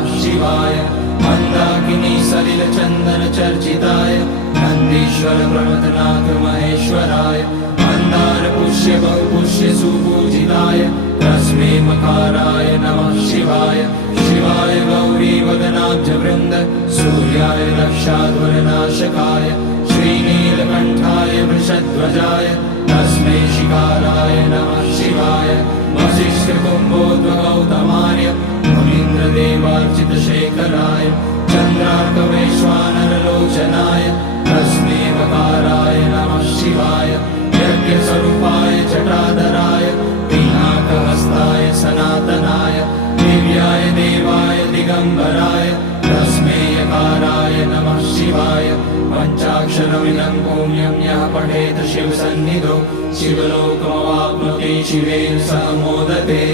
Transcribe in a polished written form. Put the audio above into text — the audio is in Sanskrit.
नमः शिवाय मन्दाकिनी सलिल चन्दन चर्चिताय नन्दीश्वर प्रमथनाथ महेश्वराय मन्दार पुष्य बहुपुष्य सुपूजिताय तस्मै मकाराय नमः शिवाय शिवाय गौरी वदनाब्ज वृन्द सूर्याय दक्षाध्वरनाशकाय श्रीनीलकण्ठाय वृषध्वजाय तस्मै शिकाराय नमः शिवाय वसिष्ठकुम्भोद्भगौतमार्य मुनीन्द्रदेवार्चितशेखराय चन्द्रार्कवैश्वानरलोचनाय तस्मै वकाराय नमः शिवाय यज्ञस्वरूपाय जटाधराय पिनाकहस्ताय सनातनाय दिव्याय देवाय दिगम्बराय तस्मै यकाराय नमः शिवाय पञ्चाक्षरमिदं पुण्यं यः पठेत शिवसन्निधौ शिवलोकमवाप्नोति शिवेन सह मोदते।